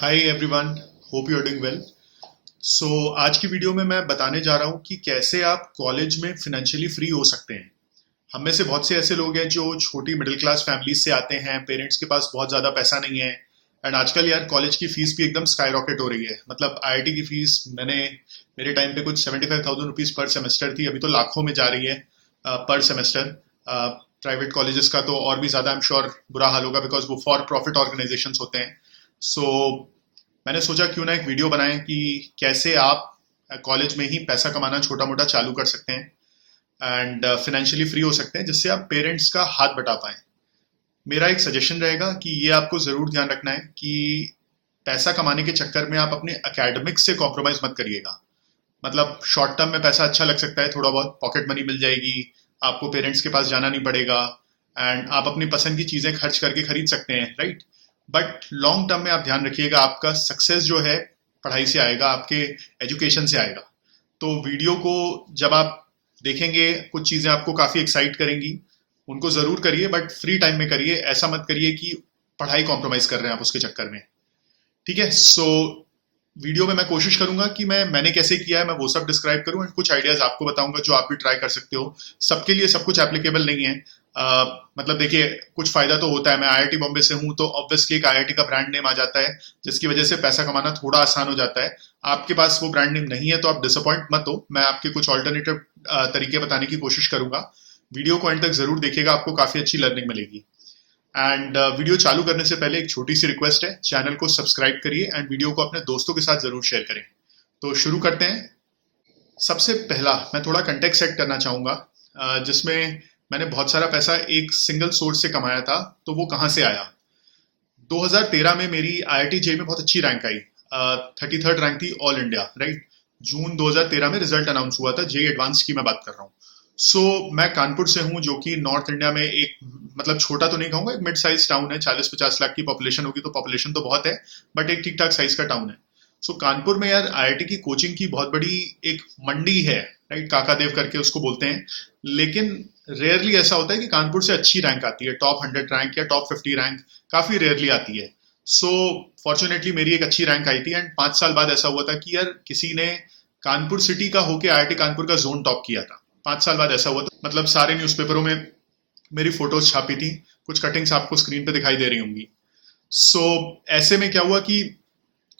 Hi everyone, hope you are doing well. So आज की video में मैं बताने जा रहा हूँ कि कैसे आप कॉलेज में फिनेंशियली फ्री हो सकते हैं। हम में से बहुत से ऐसे लोग हैं जो छोटी मिडिल क्लास फैमिलीज से आते हैं, पेरेंट्स के पास बहुत ज़्यादा पैसा नहीं है। एंड आजकल यार कॉलेज की फीस भी एकदम स्काई रॉकेट हो रही है। मतलब आईआईटी की फीस मेरे टाइम पे कुछ 75,000 रुपीज़ पर सेमेस्टर थी, अभी तो लाखों में जा रही है पर सेमेस्टर। प्राइवेट कॉलेजेस का तो और भी ज़्यादा आई एम श्योर बुरा हाल होगा, बिकॉज वो फॉर प्रॉफिट ऑर्गेनाइजेशंस होते हैं। सो मैंने सोचा क्यों ना एक वीडियो बनाएं कि कैसे आप कॉलेज में ही पैसा कमाना छोटा मोटा चालू कर सकते हैं एंड फिनेंशियली फ्री हो सकते हैं, जिससे आप पेरेंट्स का हाथ बटा पाएं। मेरा एक सजेशन रहेगा कि ये आपको ज़रूर ध्यान रखना है कि पैसा कमाने के चक्कर में आप अपने एकेडमिक्स से कॉम्प्रोमाइज़ मत करिएगा। मतलब शॉर्ट टर्म में पैसा अच्छा लग सकता है, थोड़ा बहुत पॉकेट मनी मिल जाएगी, आपको पेरेंट्स के पास जाना नहीं पड़ेगा एंड आप अपनी पसंद की चीज़ें खर्च करके खरीद सकते हैं, राइट। बट लॉन्ग टर्म में आप ध्यान रखिएगा, आपका सक्सेस जो है पढ़ाई से आएगा, आपके एजुकेशन से आएगा। तो वीडियो को जब आप देखेंगे, कुछ चीज़ें आपको काफ़ी एक्साइट करेंगी, उनको ज़रूर करिए, बट फ्री टाइम में करिए। ऐसा मत करिए कि पढ़ाई कॉम्प्रोमाइज़ कर रहे हैं आप उसके चक्कर में। ठीक है। सो वीडियो में मैं कोशिश करूंगा कि मैंने कैसे किया है मैं वो सब डिस्क्राइब करूं एंड कुछ आइडियाज आपको बताऊंगा जो आप भी ट्राई कर सकते हो। सबके लिए सब कुछ एप्लीकेबल नहीं है। मतलब देखिए, कुछ फायदा तो होता है। मैं आईआईटी बॉम्बे से हूं तो ऑब्वियसली एक आईआईटी का ब्रांड नेम आ जाता है, जिसकी वजह से पैसा कमाना थोड़ा आसान हो जाता है। आपके पास वो ब्रांड नेम नहीं है तो आप डिसअपॉइंट मत हो, मैं आपके कुछ ऑल्टरनेटिव तरीके बताने की कोशिश करूंगा। वीडियो को एंड तक जरूर देखिएगा, आपको काफी अच्छी लर्निंग मिलेगी। एंड वीडियो चालू करने से पहले एक छोटी सी रिक्वेस्ट है, चैनल को सब्सक्राइब करिए एंड वीडियो को अपने दोस्तों के साथ जरूर शेयर करें। तो शुरू करते हैं। सबसे पहला मैं थोड़ा कंटेक्स्ट सेट करना चाहूँगा, जिसमें मैंने बहुत सारा पैसा एक सिंगल सोर्स से कमाया था। तो वो कहाँ से आया? 2013 में मेरी आईआईटी जे में बहुत अच्छी रैंक आई, 33rd रैंक थी ऑल इंडिया, राइट। जून 2013 में रिजल्ट अनाउंस हुआ था, जे एडवांस की मैं बात कर रहा हूँ। सो मैं कानपुर से हूँ, जो कि नॉर्थ इंडिया में एक, मतलब छोटा तो नहीं कहूँगा, एक मिड साइज टाउन है। 40-50 लाख की पॉपुलेशन होगी तो पॉपुलेशन तो बहुत है, बट एक ठीक ठाक साइज का टाउन है। सो कानपुर में यार आईआईटी की कोचिंग की बहुत बड़ी एक मंडी है, राइट। काकादेव करके उसको बोलते हैं। लेकिन रेयरली ऐसा होता है कि कानपुर से अच्छी रैंक आती है, टॉप 100 रैंक या टॉप 50 रैंक काफी रेयरली आती है। सो फॉर्चुनेटली मेरी एक अच्छी रैंक आई थी एंड 5 साल बाद ऐसा हुआ था कि यार किसी ने कानपुर सिटी का होके आईआईटी कानपुर का जोन टॉप किया था। 5 साल बाद ऐसा हुआ था। मतलब सारे न्यूज़पेपरों में मेरी फोटोज छापी थी, कुछ कटिंग्स आपको स्क्रीन पे दिखाई दे रही होंगी। सो ऐसे में क्या हुआ कि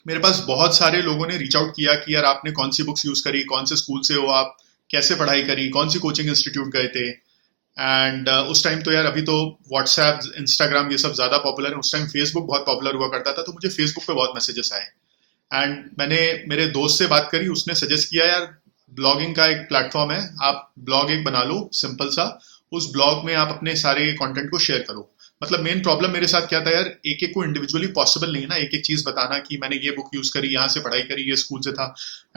मेरे पास बहुत सारे लोगों ने रीच आउट किया कि यार आपने कौन सी बुक्स यूज करी, कौन से स्कूल से हो आप, कैसे पढ़ाई करी, कौन सी कोचिंग इंस्टीट्यूट गए थे। एंड उस टाइम तो यार, अभी तो व्हाट्सएप, इंस्टाग्राम ये सब ज़्यादा पॉपुलर है, उस टाइम फेसबुक बहुत पॉपुलर हुआ करता था, तो मुझे फेसबुक पे बहुत मैसेजेस आए। एंड मैंने मेरे दोस्त से बात करी, उसने सजेस्ट किया यार ब्लॉगिंग का एक प्लेटफॉर्म है, आप ब्लॉग एक बना लो सिंपल सा, उस ब्लॉग में आप अपने सारे कंटेंट को शेयर करो। मतलब मेन प्रॉब्लम मेरे साथ क्या था यार, एक एक को इंडिविजुअली पॉसिबल नहीं है ना एक एक चीज बताना कि मैंने ये बुक यूज करी, यहाँ से पढ़ाई करी, ये स्कूल से था।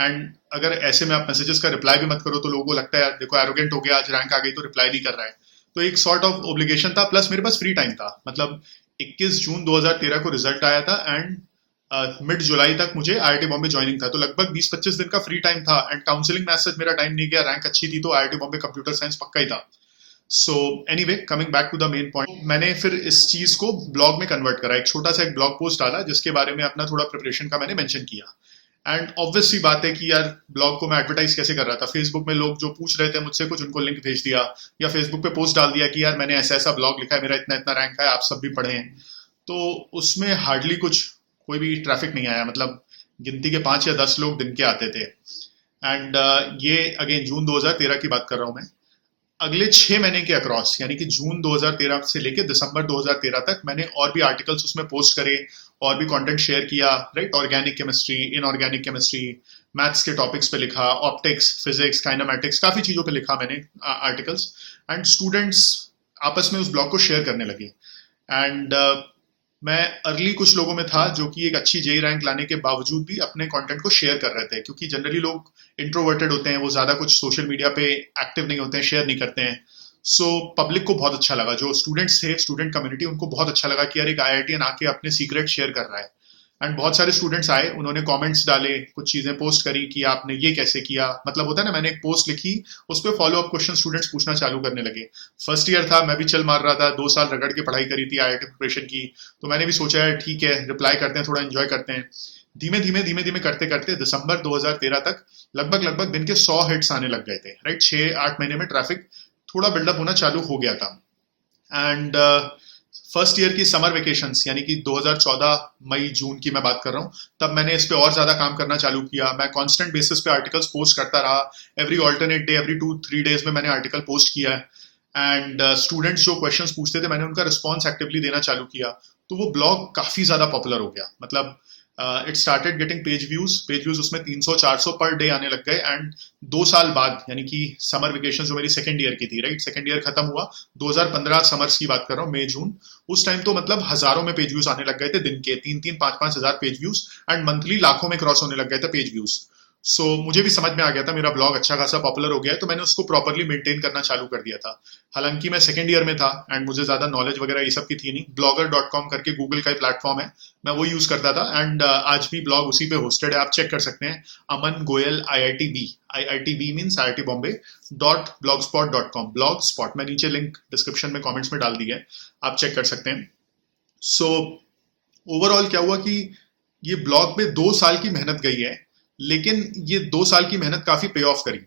एंड अगर ऐसे में आप मैसेजेस का रिप्लाई भी मत करो तो लोगों को लगता है यार देखो एरोगेंट हो गया, आज रैंक आ गई तो रिप्लाई नहीं कर रहा है। तो एक सॉर्ट ऑफ ओब्लिगेशन था, प्लस मेरे पास फ्री टाइम था। मतलब 21 जून 2013 को रिजल्ट आया था एंड मिड जुलाई तक मुझे आईआईटी बॉम्बे ज्वाइनिंग था, तो लगभग 20-25 दिन का फ्री टाइम था। एंड काउंसलिंग में ऐसा मेरा टाइम नहीं गया, रैंक अच्छी थी तो आईआईटी बॉम्बे कंप्यूटर साइंस पक्का ही था। So anyway, coming back to the main point, मैंने फिर इस चीज को ब्लॉग में कन्वर्ट करा, एक छोटा सा एक ब्लॉग पोस्ट डाला जिसके बारे में अपना थोड़ा प्रिपरेशन का मैंने मेंशन किया। एंड ऑब्वियस सी बात है कि यार ब्लॉग को मैं एडवर्टाइज कैसे कर रहा था, फेसबुक में लोग जो पूछ रहे थे मुझसे कुछ, उनको लिंक भेज दिया, या फेसबुक पे पोस्ट डाल दिया कि यार मैंने ऐसा ऐसा ब्लॉग लिखा है, मेरा इतना इतना रैंक है, आप सब भी पढ़ें। तो उसमें हार्डली कुछ, कोई भी ट्रैफिक नहीं आया। मतलब गिनती के 5 या 10 लोग दिन के आते थे। एंड ये अगेन जून 2013 की बात कर रहा हूँ मैं। अगले 6 महीने के अक्रॉस, यानी कि जून 2013 से लेकर दिसंबर 2013 तक मैंने और भी आर्टिकल्स उसमें पोस्ट करे, और भी कंटेंट शेयर किया, right. Organic chemistry, inorganic chemistry, maths के टॉपिक्स पे लिखा, ऑप्टिक्स, फिजिक्स, काइनेमेटिक्स, काफी चीजों पे लिखा मैंने आर्टिकल्स। एंड स्टूडेंट्स आपस में उस ब्लॉग को शेयर करने लगे। एंड मैं अर्ली कुछ लोगों में था जो कि एक अच्छी जेई रैंक लाने के बावजूद भी अपने कंटेंट को शेयर कर रहे थे, क्योंकि जनरली लोग इंट्रोवर्टेड होते हैं, वो ज्यादा कुछ सोशल मीडिया पे एक्टिव नहीं होते हैं, शेयर नहीं करते हैं। सो पब्लिक को बहुत अच्छा लगा, जो स्टूडेंट्स थे, स्टूडेंट कम्युनिटी, उनको बहुत अच्छा लगा कि यार एक आईआईटीएन आके अपने सीक्रेट शेयर कर रहा है। एंड बहुत सारे स्टूडेंट्स आए, उन्होंने कमेंट्स डाले, कुछ चीज़ें पोस्ट करी कि आपने ये कैसे किया, मतलब होता है ना, मैंने एक पोस्ट लिखी, उस पर फॉलो अप क्वेश्चन स्टूडेंट्स पूछना चालू करने लगे। फर्स्ट ईयर था, मैं भी चल मार रहा था, 2 साल रगड़ के पढ़ाई करी थी आईआईटी प्रिपरेशन की, तो मैंने भी सोचा है ठीक है रिप्लाई करते हैं, थोड़ा एंजॉय करते हैं। धीमे धीमे करते करते दिसंबर 2013 तक लगभग दिन के 100 हिट्स आने लग गए थे, राइट। 6-8 महीने में ट्रैफिक थोड़ा बिल्डअप होना चालू हो गया था। एंड फर्स्ट ईयर की समर वेकेशंस यानी कि 2014 मई जून की मैं बात कर रहा हूँ, तब मैंने इस पे और ज्यादा काम करना चालू किया। मैं कांस्टेंट बेसिस पे आर्टिकल्स पोस्ट करता रहा, every alternate day, every 2-3 days में मैंने आर्टिकल पोस्ट किया है। एंड स्टूडेंट्स जो क्वेश्चंस पूछते थे, मैंने उनका रिस्पॉन्स एक्टिवली देना चालू किया, तो वो ब्लॉग काफी ज्यादा पॉपुलर हो गया। मतलब it started getting page views उसमें 300-400 पर डे आने लग गए। एंड 2 साल बाद यानी कि समर वेकेशन जो मेरी सेकेंड ईयर की थी, राइट, सेकेंड ईयर खत्म हुआ, 2015 समर्स की बात कर रहा हूँ, मई जून, उस टाइम तो मतलब हजारों में पेज व्यूज आने लग गए थे, दिन के 3-5 हजार पेज व्यूज, एंड मंथली लाखों में क्रॉस होने लग गए थे पेज व्यूज। सो मुझे भी समझ में आ गया था मेरा ब्लॉग अच्छा खासा पॉपुलर हो गया है, तो मैंने उसको प्रॉपरली मेंटेन करना चालू कर दिया था। हालांकि मैं सेकंड ईयर में था एंड मुझे ज्यादा नॉलेज वगैरह ये सब की थी नहीं। blogger.com करके गूगल का ही प्लेटफॉर्म है, मैं वो यूज करता था। एंड आज भी ब्लॉग उसी पे होस्टेड है, आप चेक कर सकते हैं, Aman Goyal IITB means IIT Bombay .blogspot.com, Blogspot, मैं नीचे लिंक डिस्क्रिप्शन में कमेंट्स में डाल दी है, आप चेक कर सकते हैं। सो ओवरऑल क्या हुआ कि ये ब्लॉग पे 2 साल की मेहनत गई है, लेकिन ये 2 साल की मेहनत काफी पे ऑफ करी।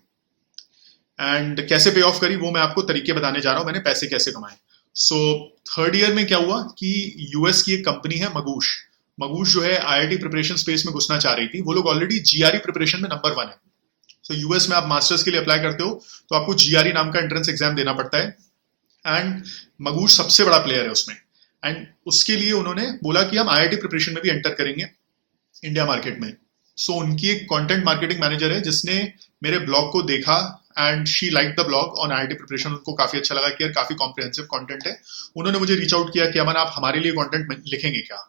एंड कैसे पे ऑफ करी वो मैं आपको तरीके बताने जा रहा हूं, मैंने पैसे कैसे कमाए। सो थर्ड ईयर में क्या हुआ कि यूएस की एक कंपनी है मगूश, मगूश जो है आईआईटी प्रिपरेशन स्पेस में घुसना चाह रही थी। वो लोग ऑलरेडी जीआरई प्रिपरेशन में नंबर 1 है। सो यूएस में आप मास्टर्स के लिए अप्लाई करते हो तो आपको जीआरई नाम का एंट्रेंस एग्जाम देना पड़ता है, एंड मगूश सबसे बड़ा प्लेयर है उसमें। एंड उसके लिए उन्होंने बोला कि हम आईआईटी प्रिपरेशन में भी एंटर करेंगे इंडिया मार्केट में। सो उनकी एक कंटेंट मार्केटिंग मैनेजर है जिसने मेरे ब्लॉग को देखा, and she like the blog on IIT preparation. उनको काफी अच्छा लगा कि यार काफी कॉम्प्रिहेंसिव कंटेंट है। उन्होंने मुझे रीच आउट किया कि अमन आप हमारे लिए कंटेंट लिखेंगे क्या।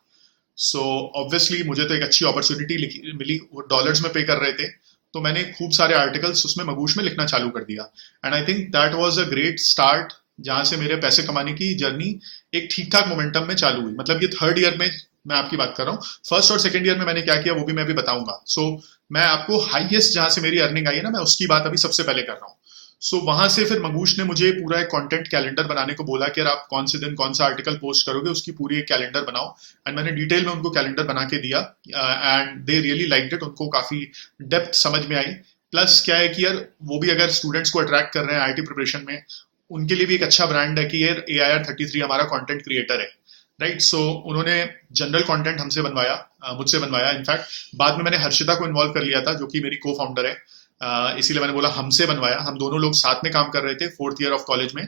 सो ऑब्वियसली मुझे तो एक अच्छी अपॉर्चुनिटी मिली, वो डॉलर्स में पे कर रहे थे, तो मैंने खूब सारे आर्टिकल्स उसमें मगूश में लिखना चालू कर दिया। And I think that was a great start, जहां से मेरे पैसे कमाने की जर्नी एक ठीक ठाक मोमेंटम में चालू हुई। मतलब ये थर्ड ईयर में मैं आपकी बात कर रहा हूँ। फर्स्ट और सेकंड ईयर में मैंने क्या किया वो भी मैं अभी बताऊंगा। सो मैं आपको हाईएस्ट जहां से मेरी अर्निंग आई है ना, मैं उसकी बात अभी सबसे पहले कर रहा हूँ। सो वहां से फिर मगूश ने मुझे पूरा एक कंटेंट कैलेंडर बनाने को बोला कि यार आप कौन से दिन कौन सा आर्टिकल पोस्ट करोगे, उसकी पूरी एक कैलेंडर बनाओ। एंड मैंने डिटेल में उनको कैलेंडर बना के दिया, and they really liked it, उनको काफी डेप्थ समझ में आई। प्लस क्या है कि यार वो भी अगर स्टूडेंट्स को अट्रैक्ट कर रहे हैं आईटी प्रिपरेशन में, उनके लिए भी एक अच्छा ब्रांड है कि यार AIR33 हमारा कंटेंट क्रिएटर है, राइट। सो उन्होंने जनरल कंटेंट हमसे बनवाया, मुझसे बनवाया। इनफैक्ट बाद में मैंने हर्षिता को इन्वॉल्व कर लिया था जो कि मेरी को फाउंडर है, इसीलिए मैंने बोला हमसे बनवाया। हम दोनों लोग साथ में काम कर रहे थे फोर्थ ईयर ऑफ कॉलेज में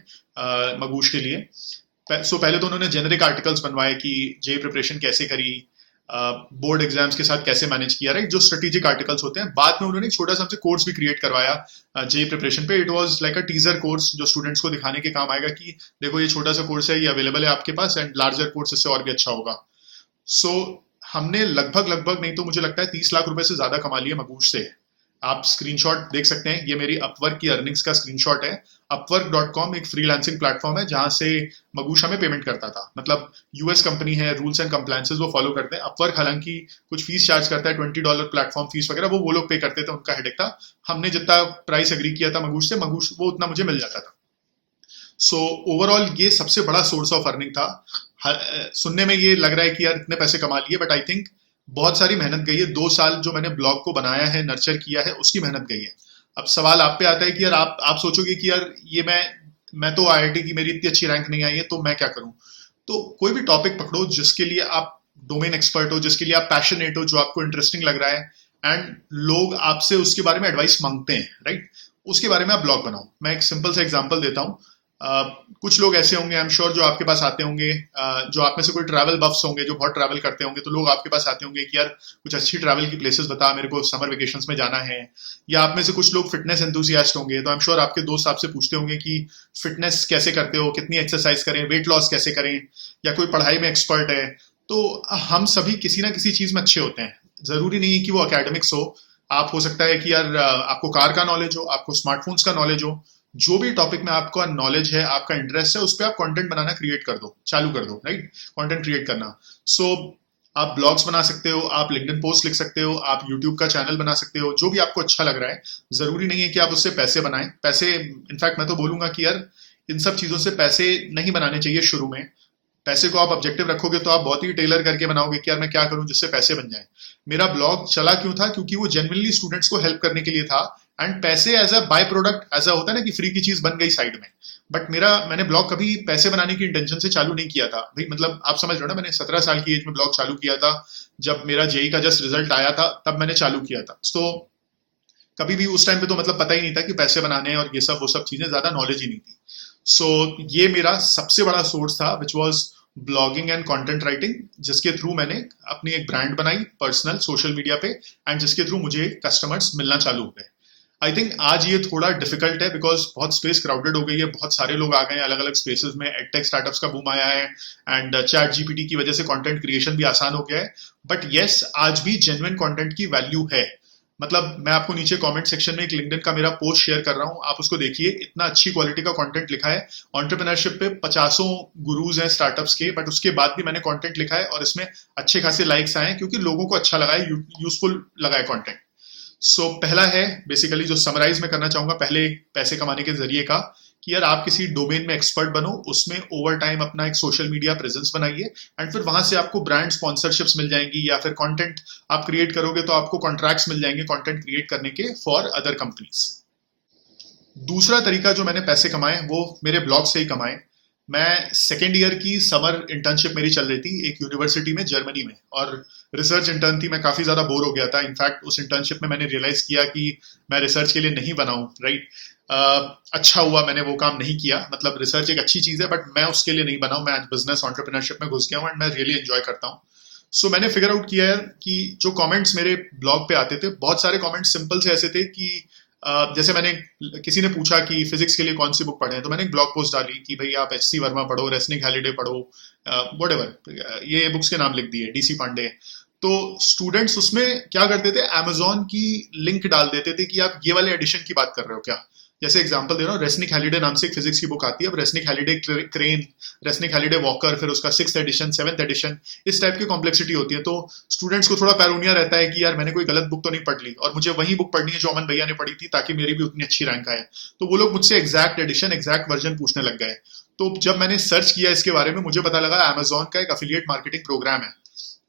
मगूश के लिए। सो पहले तो उन्होंने जेनरिक आर्टिकल्स बनवाए कि जे प्रिपरेशन कैसे करी, बोर्ड एग्जाम्स के साथ कैसे मैनेज किया, राइट, जो स्ट्रेटेजिक आर्टिकल्स होते हैं। बाद में उन्होंने एक छोटा सा हमसे कोर्स भी क्रिएट करवाया जे प्रिपरेशन पे। It was like a teaser course जो स्टूडेंट्स को दिखाने के काम आएगा कि देखो ये छोटा सा कोर्स है, ये अवेलेबल है आपके पास, एंड लार्जर कोर्स इससे और भी अच्छा होगा। सो हमने लगभग नहीं तो मुझे लगता है 30 लाख रुपए से ज्यादा कमा लिए मगूश से। आप स्क्रीनशॉट देख सकते हैं, ये मेरी अपवर्क की अर्निंग्स का स्क्रीनशॉट है। upwork.com एक फ्रीलांसिंग प्लेटफॉर्म है जहां से मगूश हमें पेमेंट करता था। मतलब यूएस कंपनी है, रूल्स एंड कंप्लायंसेस वो फॉलो करते हैं। अपवर्क हालांकि कुछ फीस चार्ज करता है, $20 प्लेटफॉर्म फीस वगैरह, वो लोग पे करते थे, उनका हेडेक था। हमने जितना प्राइस एग्री किया था मगूश से, मगूश वो उतना मुझे मिल जाता था। सो ओवरऑल ये सबसे बड़ा सोर्स ऑफ अर्निंग था। सुनने में ये लग रहा है कि यार इतने पैसे कमा लिए, बट आई थिंक बहुत सारी मेहनत गई है। 2 साल जो मैंने ब्लॉग को बनाया है, नर्चर किया है, उसकी मेहनत गई है। अब सवाल आप पे आता है कि यार आप सोचोगे कि यार ये मैं तो आईआईटी की मेरी इतनी अच्छी रैंक नहीं आई है, तो मैं क्या करूं। तो कोई भी टॉपिक पकड़ो जिसके लिए आप डोमेन एक्सपर्ट हो, जिसके लिए आप पैशनेट हो, जो आपको इंटरेस्टिंग लग रहा है, एंड लोग आपसे उसके बारे में एडवाइस मांगते हैं, राइट, उसके बारे में आप ब्लॉग बनाओ। मैं एक सिंपल सा एग्जांपल देता हूँ। कुछ लोग ऐसे होंगे आई एम श्योर जो आपके पास आते होंगे, जो आप में से कोई ट्रैवल बफ्स होंगे जो बहुत ट्रैवल करते होंगे, तो लोग आपके पास आते होंगे कि यार कुछ अच्छी ट्रैवल की प्लेसेस बता, मेरे को समर वेकेशंस में जाना है। या आप में से कुछ लोग फिटनेस एंथुसियास्ट होंगे, तो आई एम श्योर आपके दोस्त आपसे पूछते होंगे कि फिटनेस कैसे करते हो, कितनी एक्सरसाइज करें, वेट लॉस कैसे करें। या कोई पढ़ाई में एक्सपर्ट है। तो हम सभी किसी ना किसी चीज में अच्छे होते हैं, जरूरी नहीं है कि वो अकेडमिक्स हो। आप हो सकता है कि यार आपको कार का नॉलेज हो, आपको स्मार्टफोन्स का नॉलेज हो, जो भी टॉपिक में आपका नॉलेज है, आपका इंटरेस्ट है, उस पर आप कंटेंट बनाना क्रिएट कर दो, चालू कर दो, राइट, कंटेंट क्रिएट करना। सो आप ब्लॉग्स बना सकते हो, आप लिंक्डइन पोस्ट लिख सकते हो, आप यूट्यूब का चैनल बना सकते हो, जो भी आपको अच्छा लग रहा है। जरूरी नहीं है कि आप उससे पैसे बनाएं। पैसे, इनफैक्ट मैं तो बोलूंगा कि यार इन सब चीजों से पैसे नहीं बनाने चाहिए शुरू में। पैसे को आप ऑब्जेक्टिव रखोगे तो आप बहुत ही टेलर करके बनाओगे कि यार मैं क्या करूं जिससे पैसे बन जाएं। मेरा ब्लॉग चला क्यों था? क्योंकि वो जेन्युइनली स्टूडेंट्स को हेल्प करने के लिए था। एंड पैसे एज अ बाय प्रोडक्ट, ऐसा होता है ना कि फ्री की चीज बन गई साइड में। बट मैंने ब्लॉग कभी पैसे बनाने की इंटेंशन से चालू नहीं किया था भाई। मतलब आप समझ रहे हो ना, मैंने 17 साल की एज में ब्लॉग चालू किया था। जब मेरा जेई का जस्ट रिजल्ट आया था तब मैंने चालू किया था। तो कभी भी उस टाइम पे तो मतलब पता ही नहीं था कि पैसे बनाने और ये सब वो सब चीजें, ज्यादा नॉलेज ही नहीं थी। ये मेरा सबसे बड़ा सोर्स था which was blogging and content writing, जिसके थ्रू मैंने अपनी एक ब्रांड बनाई पर्सनल सोशल मीडिया पे, एंड जिसके थ्रू मुझे कस्टमर्स मिलना चालू हो गए। आई थिंक आज ये थोड़ा डिफिकल्ट है बिकॉज बहुत स्पेस क्राउडेड हो गई है, बहुत सारे लोग आ गए हैं अलग अलग स्पेसेस में, एडटेक स्टार्टअप्स का बूम आया है, एंड चैट जीपीटी की वजह से कंटेंट क्रिएशन भी आसान हो गया है। बट येस, आज भी जेन्युइन कंटेंट की वैल्यू है। मतलब मैं आपको नीचे कमेंट सेक्शन में एक लिंक्डइन का मेरा पोस्ट शेयर कर रहा हूँ, आप उसको देखिए। इतना अच्छी क्वालिटी का कंटेंट लिखा है। एंटरप्रेन्योरशिप पे 50 गुरुज हैं स्टार्टअप्स के, बट उसके बाद भी मैंने कंटेंट लिखा है और इसमें अच्छे खासे लाइक्स आए हैं क्योंकि लोगों को अच्छा लगा है, यूजफुल लगा है कंटेंट। पहला है बेसिकली जो समराइज मैं करना चाहूंगा पहले पैसे कमाने के जरिए का, कि यार आप किसी डोमेन में एक्सपर्ट बनो, उसमें ओवर टाइम अपना एक सोशल मीडिया प्रेजेंस बनाइए, एंड फिर वहां से आपको ब्रांड स्पॉन्सरशिप्स मिल जाएंगी, या फिर कंटेंट आप क्रिएट करोगे तो आपको कॉन्ट्रैक्ट्स मिल जाएंगे कंटेंट क्रिएट करने के फॉर अदर कंपनीज। दूसरा तरीका जो मैंने पैसे कमाए वो मेरे ब्लॉग से ही कमाए। मैं सेकेंड ईयर की समर इंटर्नशिप मेरी चल रही थी एक यूनिवर्सिटी में जर्मनी में, और रिसर्च इंटर्न थी। मैं काफी ज्यादा बोर हो गया था। इनफैक्ट उस इंटर्नशिप में मैंने रियलाइज किया कि मैं रिसर्च के लिए नहीं बना हूँ, राइट। अच्छा हुआ मैंने वो काम नहीं किया। मतलब रिसर्च एक अच्छी चीज है बट मैं उसके लिए नहीं बना हूँ। मैं आज बिजनेस एंटरप्रेन्योरशिप में घुस गया हूँ एंड मैं रियली एंजॉय करता हूँ। मैंने फिगर आउट किया है कि जो कमेंट्स मेरे ब्लॉग पे आते थे, बहुत सारे कमेंट्स सिंपल से ऐसे थे कि जैसे मैंने, किसी ने पूछा कि फिजिक्स के लिए कौन सी बुक पढ़े, तो मैंने एक ब्लॉग पोस्ट डाली कि भाई आप एच सी वर्मा पढ़ो, रेसनिक हैलिडे पढ़ो, व्हाटएवर, ये बुक्स के नाम लिख दिए, डीसी पांडे। तो स्टूडेंट्स उसमें क्या करते थे, अमेजोन की लिंक डाल देते थे कि आप ये वाले एडिशन की बात कर रहे हो क्या। जैसे एग्जांपल दे रहा हूँ, रेसनिक हैलिडे नाम से एक फिजिक्स की बुक आती है। अब Resnik Halliday crane, Resnik Halliday walker, फिर उसका 6th एडिशन, 7th एडिशन, इस टाइप की कॉम्प्लेक्सिटी होती है। तो स्टूडेंट्स को थोड़ा पैरोनिया रहता है कि यार मैंने कोई गलत बुक तो नहीं पढ़ ली, और मुझे वही बुक पढ़नी है जो अमन भैया ने पढ़ी थी ताकि मेरी भी उतनी अच्छी रैंक आए। तो वो लोग मुझसे एग्जैक्ट एडिशन, एग्जैक्ट वर्जन पूछने लग गए। तो जब मैंने सर्च किया इसके बारे में, मुझे पता लगा अमेजोन का एक अफिलिएट मार्केटिंग प्रोग्राम है,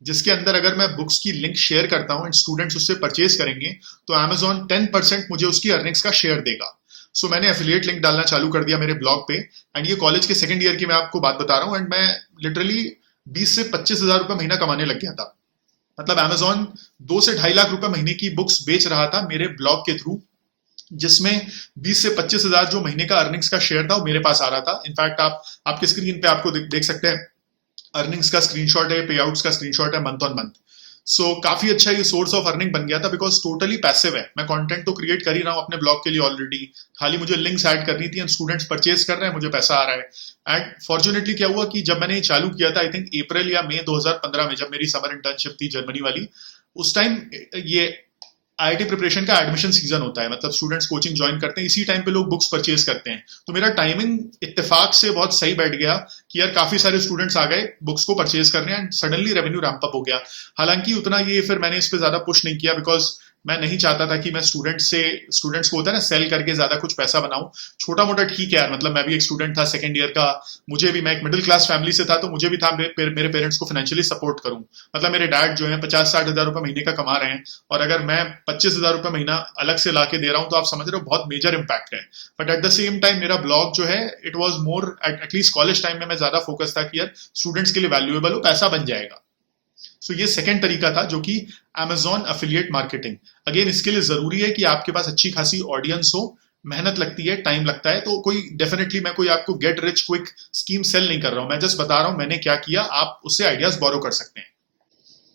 जिसके अंदर अगर मैं बुक्स की लिंक शेयर करता हूं एंड स्टूडेंट्स उससे परचेज करेंगे तो अमेजोन 10% मुझे उसकी अर्निंग्स का शेयर देगा। मैंने एफिलिएट लिंक डालना चालू कर दिया मेरे ब्लॉग पे। एंड ये कॉलेज के सेकंड ईयर की मैं आपको बात बता रहा हूँ, एंड मैं लिटरली 20 से 25 हजार रुपए महीना कमाने लग गया था। मतलब अमेजोन 2 से 2.5 लाख रुपए महीने की बुक्स बेच रहा था मेरे ब्लॉग के थ्रू, जिसमें 20 से 25 हजार जो महीने का अर्निंग्स का शेयर था वो मेरे पास आ रहा था। इनफैक्ट आपके स्क्रीन पे आपको देख सकते हैं, अर्निंग्स का स्क्रीनशॉट है, पे आउट्स का स्क्रीनशॉट है मंथ ऑन मंथ। काफी अच्छा ये सोर्स ऑफ अर्निंग बन गया था बिकॉज टोटली पैसिव है। मैं कंटेंट तो क्रिएट कर ही रहा हूँ अपने ब्लॉग के लिए ऑलरेडी, खाली मुझे लिंक्स ऐड करनी थी एंड स्टूडेंट्स परचेज कर रहे हैं, मुझे पैसा आ रहा है। एंड फॉर्चुनेटली क्या हुआ कि जब मैंने ये चालू किया था, आई थिंक अप्रैल या मई 2015 में, जब मेरी समर इंटर्नशिप थी जर्मनी वाली, उस टाइम ये आईआईटी प्रिपरेशन का एडमिशन सीजन होता है। मतलब स्टूडेंट्स कोचिंग ज्वाइन करते हैं, इसी टाइम पे लोग बुक्स परचेज करते हैं। तो मेरा टाइमिंग इत्तेफाक से बहुत सही बैठ गया कि यार काफी सारे स्टूडेंट्स आ गए बुक्स को परचेज करने, and suddenly revenue ramp up हो गया। हालांकि उतना ये फिर मैंने इस पे ज्यादा पुश नहीं किया बिकॉज मैं नहीं चाहता था कि मैं स्टूडेंट्स को होता है ना सेल करके ज्यादा कुछ पैसा बनाऊं। छोटा मोटा ठीक है यार, मतलब मैं भी एक स्टूडेंट था सेकंड ईयर का, मुझे भी, मैं एक मिडिल क्लास फैमिली से था, तो मुझे भी था मेरे पेरेंट्स को फाइनेंशियली सपोर्ट करूं। मतलब मेरे डैड जो है 50-60 हजार रुपए महीने का कमा रहे हैं, और अगर मैं 25 हजार रुपए महीना अलग से ला के दे रहा हूं तो आप समझ रहे हो बहुत मेजर इंपैक्ट है। But at the same time मेरा ब्लॉग जो है, it was more, at least college time में मैं ज्यादा फोकस था कि यार स्टूडेंट्स के लिए वैल्यूएबल हो, पैसा बन जाएगा। ये सेकंड तरीका था जो कि अमेजॉन एफिलिएट मार्केटिंग। अगेन इसके लिए जरूरी है कि आपके पास अच्छी खासी ऑडियंस हो, मेहनत लगती है, टाइम लगता है। तो कोई डेफिनेटली मैं कोई आपको get rich quick scheme sell नहीं कर रहा हूं, मैं जस्ट बता रहा हूं मैंने क्या किया, आप उससे आइडियाज बोरो कर सकते हैं।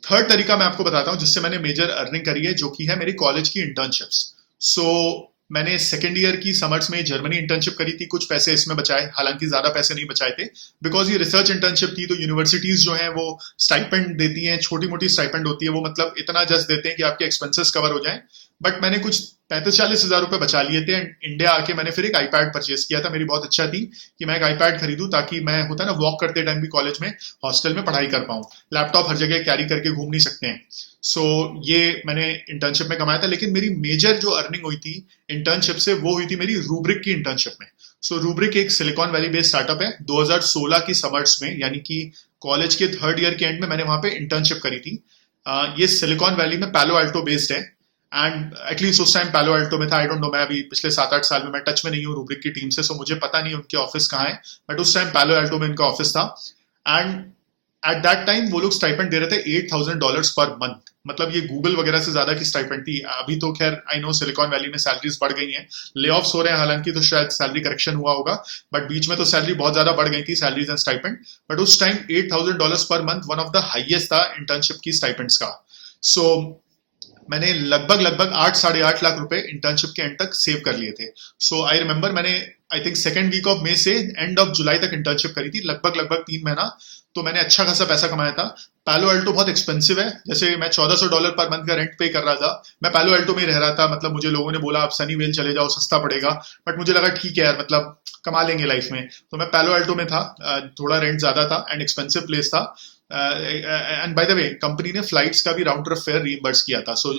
थर्ड तरीका मैं आपको बताता हूं जिससे मैंने मेजर अर्निंग करी है, जो कि है मेरी कॉलेज की इंटर्नशिप्स। मैंने सेकेंड ईयर की समर्स में जर्मनी इंटर्नशिप करी थी, कुछ पैसे इसमें बचाए, हालांकि ज्यादा पैसे नहीं बचाए थे बिकॉज ये रिसर्च इंटर्नशिप थी। तो यूनिवर्सिटीज जो है वो स्टाइपेंड देती हैं, छोटी मोटी स्टाइपेंड होती है वो, मतलब इतना जस्ट देते हैं कि आपके एक्सपेंसेस कवर हो जाए। बट मैंने कुछ 35-40 हज़ार रुपए बचा लिए थे एंड इंडिया आके मैंने फिर एक आईपैड परचेस किया था। मेरी बहुत अच्छा थी कि मैं एक आईपैड खरीदूं ताकि मैं होता है ना वॉक करते टाइम भी कॉलेज में हॉस्टल में पढ़ाई कर पाऊं। लैपटॉप हर जगह कैरी करके घूम नहीं सकते हैं। सो ये मैंने इंटर्नशिप में कमाया था। लेकिन मेरी मेजर जो अर्निंग हुई थी इंटर्नशिप से वो हुई थी मेरी रूब्रिक की इंटर्नशिप में। सो रूब्रिक एक सिलिकॉन वैली बेस्ड स्टार्टअप है। 2016 की समर्स में यानी कि कॉलेज के थर्ड ईयर के एंड में मैंने वहां पे इंटर्नशिप करी थी। ये सिलिकॉन वैली में पैलो अल्टो बेस्ड है एंड एटलीस्ट उस टाइम पैलो अल्टो में था। आई डोंट नो, मैं अभी पिछले 7-8 साल में मैं टच में नहीं हूँ रूब्रिक की टीम से, सो मुझे पता नहीं उनके ऑफिस कहाँ है, बट उस टाइम पैलो अल्टो में इनका ऑफिस था। एंड एट दैट टाइम वो लोग स्टाइपेंड दे रहे थे $8,000 पर मंथ। मतलब ये गूगल वगैरह से ज्यादा की स्टाइपेंड थी। अभी तो खैर आई नो सिलिकॉन वैली में सैलरीज बढ़ गई हैं, ले ऑफ्स हो रहे हैं हालांकि, तो शायद सैलरी करेक्शन हुआ होगा, बट बीच में तो सैलरी बहुत ज्यादा बढ़ गई थी, सैलरीज एंड स्टाइपेंड। बट उस time $8,000 per month one of the highest था इंटर्नशिप की स्टाइपेंड्स का। सो मैंने लगभग 8-8.5 लाख रुपए इंटर्नशिप के एंड तक सेव कर लिए थे। सो आई रिमेंबर मैंने I think second week of May से एंड ऑफ जुलाई तक इंटर्नशिप करी थी, लगभग 3 महीना। तो मैंने अच्छा खासा पैसा कमाया था। पैलो अल्टो बहुत एक्सपेंसिव है, जैसे मैं $1,400 पर मंथ का रेंट पे कर रहा था। मैं पैलो अल्टो में ही रह रहा था, मतलब मुझे लोगों ने बोला आप सनीवेल चले जाओ सस्ता पड़ेगा, बट मुझे लगा ठीक है यार, मतलब कमा लेंगे लाइफ में। तो मैं पैलो अल्टो में था। थोड़ा रेंट ज्यादा था एंड एक्सपेंसिव प्लेस था। And bye the way company ने फ्लाइट्स का भी राउंड ट्रिप फेयर रीइंबर्स किया था। सो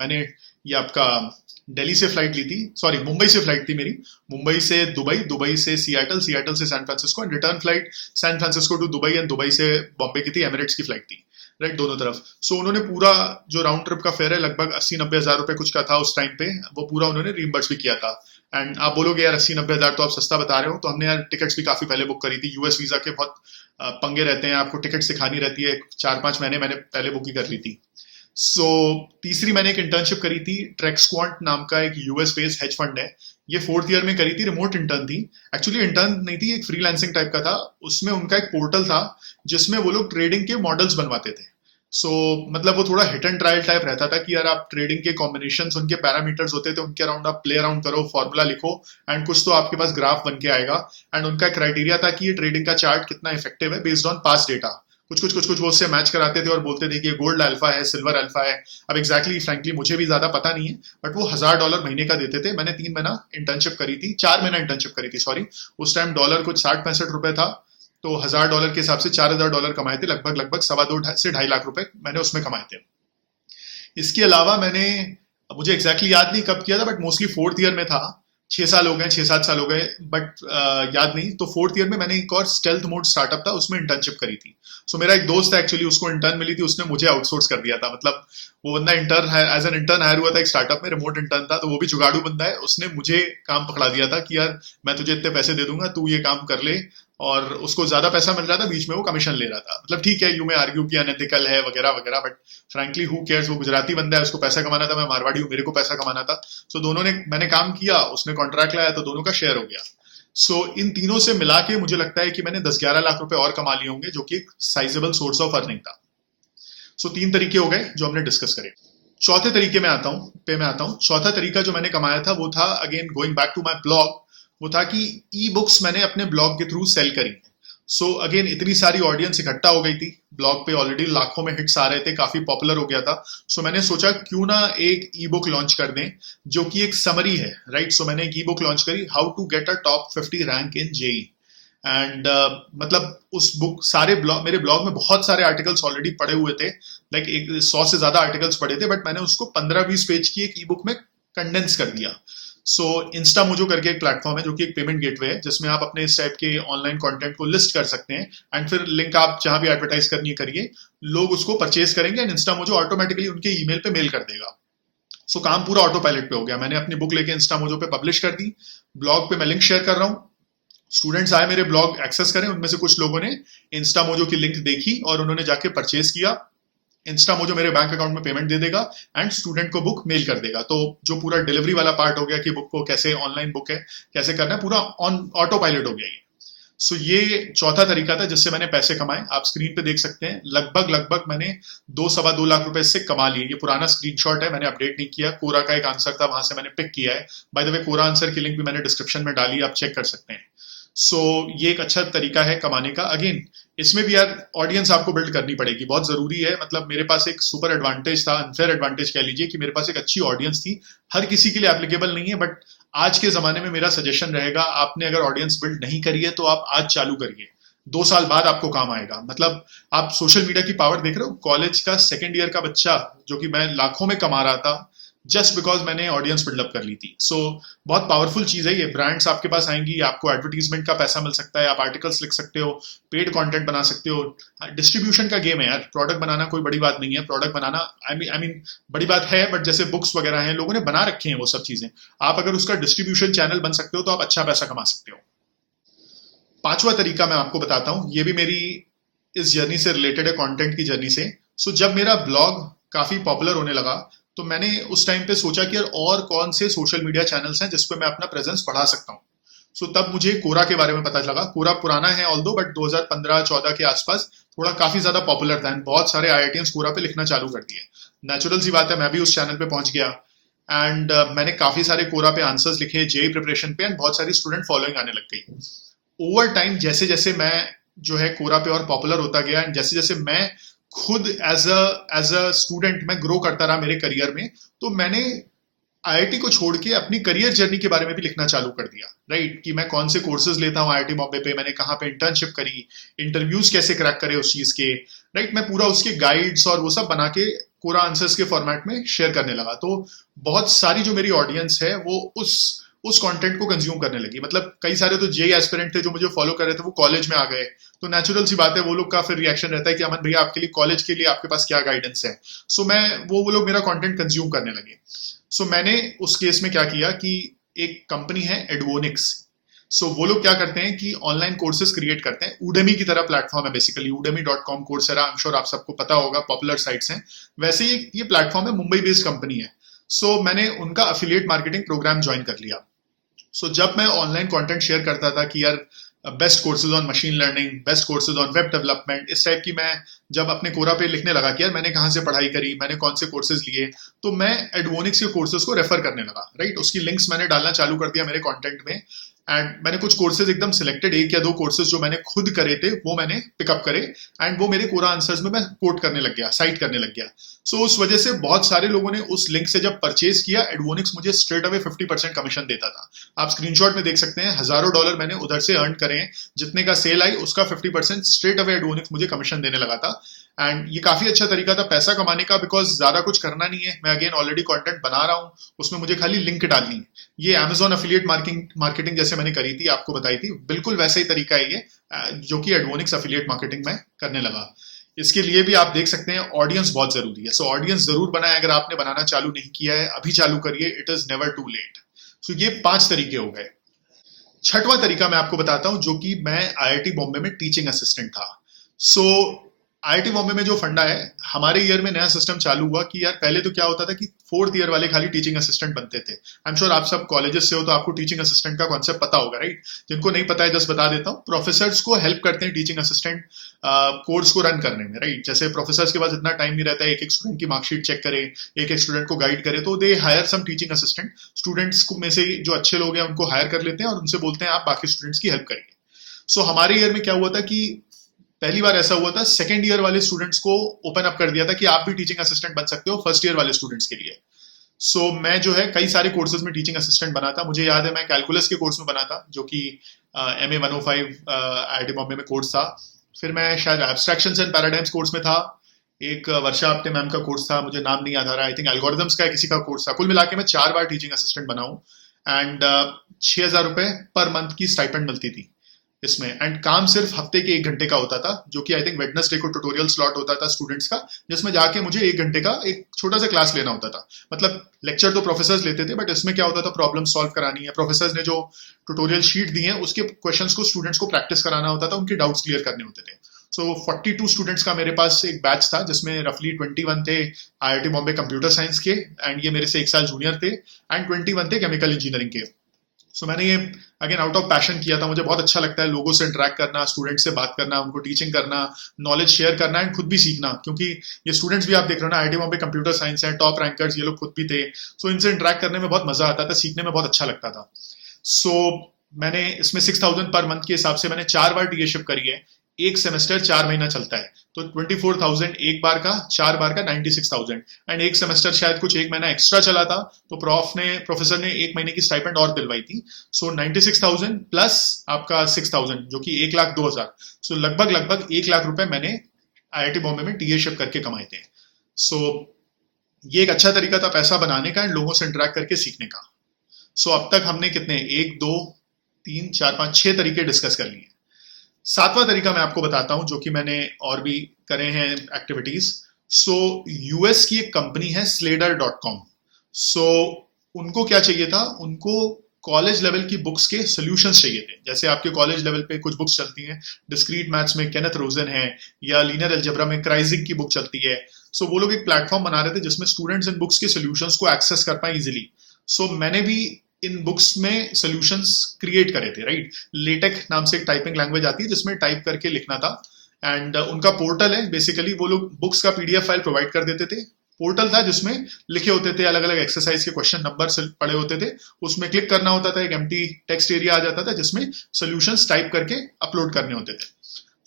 मैंने ये आपका दिल्ली से फ्लाइट ली थी, सॉरी मुंबई से फ्लाइट थी मेरी, मुंबई से दुबई, दुबई से सियाटल, सियाटल से San Francisco and return flight San Francisco to Dubai and Dubai से बॉम्बे की थी, एमिरेट्स की फ्लाइट थी, राइट, दोनों तरफ। सो उन्होंने पूरा जो राउंड ट्रिप का फेयर है लगभग 80-90 हज़ार रुपए कुछ का था उस टाइम पे, वो पूरा उन्होंने रीइंबर्स भी किया था। एंड आप बोलोगे यार 80-90 हज़ार तो आप सस्ता बता रहे हो, तो हमने यार टिकट्स भी काफी पहले बुक करी थी। यूएस वीजा के बहुत पंगे रहते हैं, आपको टिकट सिखानी रहती है, 4-5 महीने मैंने पहले बुक ही कर ली थी। सो तीसरी मैंने एक इंटर्नशिप करी थी, ट्रेक्सक्वांट नाम का एक यूएस बेस्ड हेज फंड है। ये 4th ईयर में करी थी, रिमोट इंटर्न थी। एक्चुअली इंटर्न नहीं थी, एक फ्रीलांसिंग टाइप का था। उसमें उनका एक पोर्टल था जिसमें वो लोग ट्रेडिंग के मॉडल्स बनवाते थे। मतलब वो थोड़ा हिट एंड ट्रायल टाइप रहता था कि यार आप ट्रेडिंग के कॉम्बिनेशन, उनके पैरामीटर्स होते थे, उनके अराउंड आप प्ले अराउंड करो, फॉर्मूला लिखो एंड कुछ तो आपके पास ग्राफ बन के आएगा। एंड उनका क्राइटेरिया था कि ये ट्रेडिंग का चार्ट कितना इफेक्टिव है बेस्ड ऑन पास्ट डेटा। कुछ वो उससे मैच कराते थे और बोलते थे कि ये गोल्ड अल्फा है, सिल्वर अल्फा है। अब एग्जैक्टली फ्रैंकली मुझे भी ज्यादा पता नहीं है, बट वो $1,000 महीने का देते थे। मैंने 3 महीना इंटर्नशिप करी थी, 4 महीना इंटर्नशिप करी थी, सॉरी। उस टाइम डॉलर कुछ 60-65 रुपए था, तो $1,000 के हिसाब से $4,000 कमाए थे, लगभग 2.25 से 2.5 लाख रुपए मैंने उसमें कमाए थे। इसके अलावा मैंने, मुझे एग्जैक्टली याद नहीं कब किया था, बट मोस्टली 4th ईयर में था। 6 साल हो गए, 6-7 साल हो गए, बट याद नहीं। तो 4th ईयर में मैंने एक और स्टेल्थ मोड स्टार्टअप था, उसमें इंटर्नशिप करी थी। सो मेरा एक दोस्त है एक्चुअली, उसको इंटर्न मिली थी, उसने मुझे आउटसोर्स कर दिया था। मतलब वो बंदा इंटर्न है, एज एन इंटर्न हायर हुआ था एक स्टार्टअप में, रिमोट इंटर्न था, तो वो भी जुगाड़ू बंदा है। उसने मुझे काम पकड़ा दिया था कि यार मैं तुझे इतने पैसे दे दूंगा, तू ये काम कर ले। और उसको ज्यादा पैसा मिल रहा था, बीच में वो कमीशन ले रहा था। मतलब ठीक है, यू में आर्ग्यू किया अनएथिकल है वगैरह वगैरह, बट फ्रैंकली हु केयर्स। वो गुजराती बंदा है, उसको पैसा कमाना था, मैं मारवाड़ी हूँ, मेरे को पैसा कमाना था। सो दोनों ने, मैंने काम किया, उसने कॉन्ट्रैक्ट लाया, तो दोनों का शेयर हो गया। सो इन तीनों से मिला के मुझे लगता है कि मैंने 10-11 लाख रुपए और कमा लिए होंगे, जो कि एक साइजेबल सोर्स ऑफ अर्निंग था। सो 3 तरीके हो गए जो हमने डिस्कस करे। चौथे तरीके में आता हूँ। चौथा तरीका जो मैंने कमाया था वो था, again going back to my blog, वो था कि ई बुक्स मैंने अपने ब्लॉग के थ्रू सेल करी। सो अगेन इतनी सारी ऑडियंस इकट्ठा हो गई थी, ब्लॉग पे ऑलरेडी लाखों में हिट्स आ रहे थे, काफी पॉपुलर हो गया था। सो मैंने सोचा क्यों ना एक ई बुक लॉन्च कर दें जो कि एक समरी है, राइट। सो मैंने एक ई बुक लॉन्च करी, how to get a top 50 rank in JEE. And मतलब उस बुक, सारे ब्लॉग, मेरे ब्लॉग में बहुत सारे आर्टिकल्स ऑलरेडी पड़े हुए थे, लाइक 100 से ज्यादा आर्टिकल्स पड़े थे, बट मैंने उसको 15-20 पेज की एक ई बुक में कंडेंस कर दिया। सो इंस्टामोजो करके एक प्लेटफॉर्म है जो कि एक पेमेंट गेटवे है, जिसमें आप अपने इस टाइप के ऑनलाइन कंटेंट को लिस्ट कर सकते हैं एंड फिर लिंक आप जहां भी एडवर्टाइज करनी है करिए, लोग उसको परचेज करेंगे एंड इंस्टामोजो ऑटोमेटिकली उनके ईमेल पे मेल कर देगा। सो काम पूरा ऑटो पायलट पे हो गया। मैंने अपनी बुक लेके इंस्टामोजो पे पब्लिश कर दी, ब्लॉग पे मैं लिंक शेयर कर रहा हूँ, स्टूडेंट्स आए मेरे ब्लॉग एक्सेस करें, उनमें से कुछ लोगों ने इंस्टामोजो की लिंक देखी और उन्होंने जाके परचेज किया। इंस्टामोजो मेरे बैंक अकाउंट में पेमेंट दे देगा एंड स्टूडेंट को बुक मेल कर देगा। तो जो पूरा डिलीवरी वाला पार्ट हो गया कि बुक को कैसे, ऑनलाइन बुक है कैसे करना है, पूरा ऑन ऑटो पायलट हो गया ये। सो ये चौथा तरीका था जिससे मैंने पैसे कमाए। आप स्क्रीन पे देख सकते हैं, लगभग मैंने 2-2.25 लाख रुपए इससे कमा लिए। ये पुराना स्क्रीनशॉट है, मैंने अपडेट नहीं किया। कोरा का एक आंसर था, वहां से मैंने पिक किया है। By the way Quora answer की लिंक भी मैंने डिस्क्रिप्शन में डाली, आप चेक कर सकते हैं। सो ये एक अच्छा तरीका है कमाने का। अगेन इसमें भी यार ऑडियंस आपको बिल्ड करनी पड़ेगी, बहुत जरूरी है। मतलब मेरे पास एक सुपर एडवांटेज था, अनफेयर एडवांटेज कह लीजिए, कि मेरे पास एक अच्छी ऑडियंस थी। हर किसी के लिए एप्लीकेबल नहीं है, बट आज के जमाने में मेरा सजेशन रहेगा, आपने अगर ऑडियंस बिल्ड नहीं करी है तो आप आज चालू करिए, 2 साल बाद आपको काम आएगा। मतलब आप सोशल मीडिया की पावर देख रहे हो, कॉलेज का सेकेंड ईयर का बच्चा जो कि मैं लाखों में कमा रहा था जस्ट बिकॉज मैंने ऑडियंस बिल्डअप कर ली थी। सो बहुत पावरफुल चीज है ये। ब्रांड्स आपके पास आएंगी, आपको एडवर्टीजमेंट का पैसा मिल सकता है, आप आर्टिकल्स लिख सकते हो, पेड कंटेंट बना सकते हो। डिस्ट्रीब्यूशन का गेम है यार, प्रोडक्ट बनाना कोई बड़ी बात नहीं है। प्रोडक्ट बनाना आई मीन बड़ी बात है, बट जैसे बुक्स वगैरह हैं, लोगों ने बना रखे हैं वो सब चीजें। आप अगर उसका डिस्ट्रीब्यूशन चैनल बन सकते हो तो आप अच्छा पैसा कमा सकते हो। पांचवा तरीका मैं आपको बताता हूँ, ये भी मेरी इस जर्नी से रिलेटेड है, कंटेंट की जर्नी से। सो जब मेरा ब्लॉग काफी पॉपुलर होने लगा तो मैंने उस टाइम पे सोचा कि यार और कौन से सोशल मीडिया चैनल्स हैं जिस पे मैं अपना प्रेजेंस बढ़ा सकता हूँ। सो तब मुझे कोरा के बारे में पता लगा। कोरा पुराना है ऑल्दो, बट 2015-14 के आसपास थोड़ा काफी ज्यादा पॉपुलर था, एंड बहुत सारे आईआईटीएंस कोरा पे लिखना चालू कर दिए। नेचुरल सी बात है, मैं भी उस चैनल पे पहुंच गया, एंड मैंने काफी सारे कोरा पे आंसर्स लिखे जेई प्रिपरेशन पे, एंड बहुत सारी स्टूडेंट फॉलोइंग आने लग गई। ओवर टाइम जैसे जैसे मैं जो है कोरा पे और पॉपुलर होता गया, एंड जैसे जैसे मैं खुद एज अ स्टूडेंट मैं ग्रो करता रहा मेरे करियर में, तो मैंने आईआईटी को छोड़ के अपनी करियर जर्नी के बारे में भी लिखना चालू कर दिया। राइट, कि मैं कौन से कोर्सेज लेता हूँ आईआईटी बॉम्बे पे, मैंने कहाँ पे इंटर्नशिप करी, इंटरव्यूज कैसे क्रैक करे उस चीज के। राइट, मैं पूरा उसके गाइड्स और वो सब बना के कोरा आंसर्स के फॉर्मेट में शेयर करने लगा। तो बहुत सारी जो मेरी ऑडियंस है वो उस कंटेंट को कंज्यूम करने लगी। मतलब कई सारे तो जेई एस्पिरेंट थे जो मुझे फॉलो कर रहे थे, वो कॉलेज में आ गए, तो नेचुरल सी बात है वो लोग का फिर रिएक्शन रहता है कि अमन भैया आपके लिए कॉलेज के लिए आपके पास क्या गाइडेंस है। सो मैं वो लोग मेरा कंटेंट कंज्यूम करने लगे। सो मैंने उस केस में क्या किया कि एक कंपनी है एडवोनिक्स। सो वो लोग क्या करते हैं कि ऑनलाइन कोर्सेज क्रिएट करते हैं, उडेमी की तरह प्लेटफॉर्म है basically, udemy.com, Coursera, I am sure आप सबको पता होगा, पॉपुलर साइट्स हैं। वैसे ही ये प्लेटफॉर्म है, मुंबई बेस्ड कंपनी है। सो मैंने उनका अफिलिएट मार्केटिंग प्रोग्राम ज्वाइन कर लिया। सो जब मैं ऑनलाइन कंटेंट शेयर करता था कि यार best courses on machine learning, best courses on web development, इस टाइप की मैं जब अपने कोरा पे लिखने लगा कि यार मैंने कहाँ से पढ़ाई करी, मैंने कौन से कोर्सेज लिए, तो मैं एडवोनिक्स के कोर्सेज को रेफर करने लगा। राइट, उसकी लिंक्स मैंने डालना चालू कर दिया मेरे कंटेंट में, एंड मैंने कुछ कोर्सेज एकदम सिलेक्टेड 1 या 2 कोर्सेज जो मैंने खुद करे थे वो मैंने पिकअप करे, एंड वो मेरे कोरा आंसर्स में मैं कोट करने लग गया, साइट करने लग गया। सो उस वजह से बहुत सारे लोगों ने उस लिंक से जब परचेज किया, एडवोनिक्स मुझे स्ट्रेट अवे 50% कमीशन देता था। आप स्क्रीनशॉट में देख सकते हैं, हजारों डॉलर मैंने उधर से अर्न करे हैं। जितने का सेल आई उसका 50% स्ट्रेट अवे एडवोनिक्स मुझे कमीशन देने लगा था। एंड ये काफी अच्छा तरीका था पैसा कमाने का, बिकॉज ज्यादा कुछ करना नहीं है, मैं अगेन ऑलरेडी कंटेंट बना रहा हूँ, उसमें मुझे खाली लिंक डालनी है। ये Amazon अफिलिएट मार्केटिंग जैसे मैंने करी थी, आपको बताई थी, बिल्कुल वैसा ही तरीका है ये, जो कि एडवोनिक्स अफिलिएट मार्केटिंग में करने लगा। इसके लिए भी आप देख सकते हैं ऑडियंस बहुत जरूरी है। सो ऑडियंस जरूर बनाए, अगर आपने बनाना चालू नहीं किया है अभी चालू करिए, it is never too late. So ये 5 तरीके हो गए। छठवां तरीका मैं आपको बताता हूं, जो कि मैं आईआईटी बॉम्बे में टीचिंग असिस्टेंट था। सो आईआईटी बॉम्बे में जो फंडा है, हमारे ईयर में नया सिस्टम चालू हुआ कि यार पहले तो क्या होता था कि 4th ईयर वाले खाली टीचिंग असिस्टेंट बनते थे। आई एम श्योर आप सब कॉलेजेस से हो तो आपको टीचिंग असिस्टेंट का कॉन्सेप्ट पता होगा, राइट? जिनको नहीं पता है जस्ट बता देता हूँ, प्रोफेसर्स को हेल्प करते हैं टीचिंग असिस्टेंट कोर्स को रन करने में, राइट? जैसे प्रोफेसर्स के पास इतना टाइम नहीं रहता है एक एक स्टूडेंट की मार्कशीट चेक करे, एक एक स्टूडेंट को गाइड करे, तो they hire some teaching assistant. Students में से जो अच्छे लोग हैं उनको हायर कर लेते हैं और उनसे बोलते हैं आप बाकी स्टूडेंट्स की हेल्प करिए। सो हमारे ईयर में क्या हुआ था कि पहली बार ऐसा हुआ था, सेकेंड ईयर वाले स्टूडेंट्स को ओपन अप कर दिया था कि आप भी टीचिंग असिस्टेंट बन सकते हो फर्स्ट ईयर वाले स्टूडेंट्स के लिए। सो मैं जो है कई सारे कोर्सेज में टीचिंग असिस्टेंट बना था। मुझे याद है मैं कैलकुलस के कोर्स में बना था, जो कि MA 105 आईआईटी बॉम्बे में कोर्स था। फिर मैं शायद एब्स्ट्रैक्शंस एंड पैराडाइम्स कोर्स में था, एक वर्षा आपटे मैम का कोर्स था, मुझे नाम नहीं याद आ रहा, आई थिंक एल्गोरिथम्स का किसी का कोर्स था। कुल मिला के मैं 4 बार टीचिंग असिस्टेंट बना हूं, एंड 6,000 रुपए पर मंथ की स्टाइपेंड मिलती थी इसमें। एंड काम सिर्फ हफ्ते के 1 घंटे का होता था, जो कि आई थिंक वेडनेसडे को ट्यूटोरियल स्लॉट होता था स्टूडेंट्स का, जिसमें जाके मुझे 1 घंटे का एक छोटा सा क्लास लेना होता था। मतलब लेक्चर तो प्रोफेसर्स लेते थे, बट इसमें क्या होता था, प्रॉब्लम सॉल्व करानी है, प्रोफेसर्स ने जो ट्यूटोरियल शीट दी है उसके क्वेश्चंस को स्टूडेंट्स को प्रैक्टिस कराना होता था, उनके डाउट्स क्लियर करने होते थे। सो 42 स्टूडेंट्स का मेरे पास एक बैच था, जिसमें रफली 21 थे आईआईटी बॉम्बे कंप्यूटर साइंस के, एंड ये मेरे से 1 साल जूनियर थे, एंड 21 थे केमिकल इंजीनियरिंग के। सो मैंने ये अगेन आउट ऑफ पैशन किया था, मुझे बहुत अच्छा लगता है लोगों से इंटरेक्ट करना, स्टूडेंट से बात करना, उनको टीचिंग करना, नॉलेज शेयर करना, एंड खुद भी सीखना, क्योंकि ये स्टूडेंट्स भी आप देख रहे हो ना, आईआईटी बॉम्बे कंप्यूटर साइंस है, टॉप रैंकर्स, ये लोग खुद भी थे। सो इनसे इंटरेक्ट करने में बहुत मजा आता था, सीखने में बहुत अच्छा लगता था। सो मैंने इसमें 6,000 पर मंथ के हिसाब से मैंने 4 बार टीएशिप करी है। एक सेमेस्टर 4 महीना चलता है, तो 24,000 एक बार का, 4 बार का 96,000। एंड एक सेमेस्टर शायद कुछ एक महीना एक्स्ट्रा चला था, तो प्रोफेसर ने 1 महीने की स्टाइपेंड और दिलवाई थी। सो 96,000 प्लस आपका 6,000 जो कि 1,02,000। सो लगभग 1 लाख रुपए मैंने IIT बॉम्बे में टीएशिप करके कमाए थे। सो ये एक अच्छा तरीका था पैसा बनाने का एंड लोगों से इंटरेक्ट करके सीखने का। सो अब तक हमने कितने, 1 2 3 4 5 6 तरीके डिस्कस कर लिए। 7वां तरीका मैं आपको बताता हूं जो कि मैंने और भी करे हैं एक्टिविटीज। सो यूएस की एक कंपनी है Slader.com। सो उनको क्या चाहिए था, उनको कॉलेज लेवल की बुक्स के सॉल्यूशंस चाहिए थे। जैसे आपके कॉलेज लेवल पे कुछ बुक्स चलती हैं, डिस्क्रीट मैथ्स में केनेथ रोजन है, या लीनियर अलजेब्रा में क्राइजिक की बुक चलती है। सो वो लोग एक प्लेटफॉर्म बना रहे थे जिसमें स्टूडेंट्स इन बुक्स के सॉल्यूशंस को एक्सेस कर पाए इजीली। सो मैंने भी इन बुक्स में सॉल्यूशंस क्रिएट करे थे, राइट। लेटेक नाम से एक टाइपिंग लैंग्वेज आती है जिसमें टाइप करके लिखना था। एंड उनका पोर्टल है, बेसिकली वो लोग बुक्स का PDF फाइल प्रोवाइड कर देते थे। पोर्टल था जिसमें लिखे होते थे, अलग अलग एक्सरसाइज के क्वेश्चन नंबर पड़े होते थे, उसमें क्लिक करना होता था, एक एम्प्टी टेक्स्ट एरिया आ जाता था जिसमें सॉल्यूशंस टाइप करके अपलोड करने होते थे।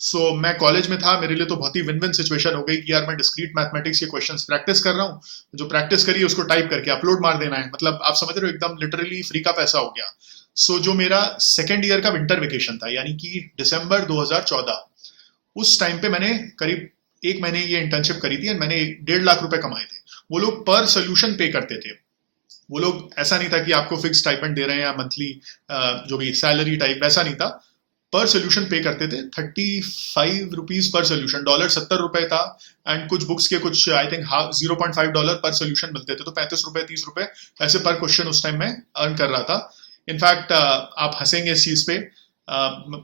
सो मैं कॉलेज में था, मेरे लिए तो बहुत ही विन विन सिचुएशन हो गई कि यार मैं डिस्क्रीट मैथमेटिक्स के क्वेश्चंस प्रैक्टिस कर रहा हूँ, जो प्रैक्टिस करी उसको टाइप करके अपलोड मार देना है। मतलब आप समझ रहे हो, एकदम लिटरली फ्री का पैसा हो गया। सो जो मेरा सेकेंड ईयर का विंटर वेकेशन था, यानी कि दिसंबर 2014, उस टाइम पे मैंने करीब 1 महीने ये इंटर्नशिप करी थी एंड मैंने 1.5 लाख रुपए कमाए थे। वो लोग पर सोल्यूशन पे करते थे। वो लोग ऐसा नहीं था कि आपको फिक्स स्टाइपेंड दे रहे हैं या मंथली जो भी सैलरी टाइप, वैसा नहीं था। पर सोल्यूशन पे करते थे, 35 रुपीज पर सोल्यूशन, $70 था। एंड कुछ बुक्स के कुछ आई थिंक $0.5 पर सोल्यूशन मिलते थे, तो 35 रुपए 30 रुपए ऐसे पर क्वेश्चन उस टाइम में अर्न कर रहा था। इनफैक्ट आप हंसेंगे इस चीज पे,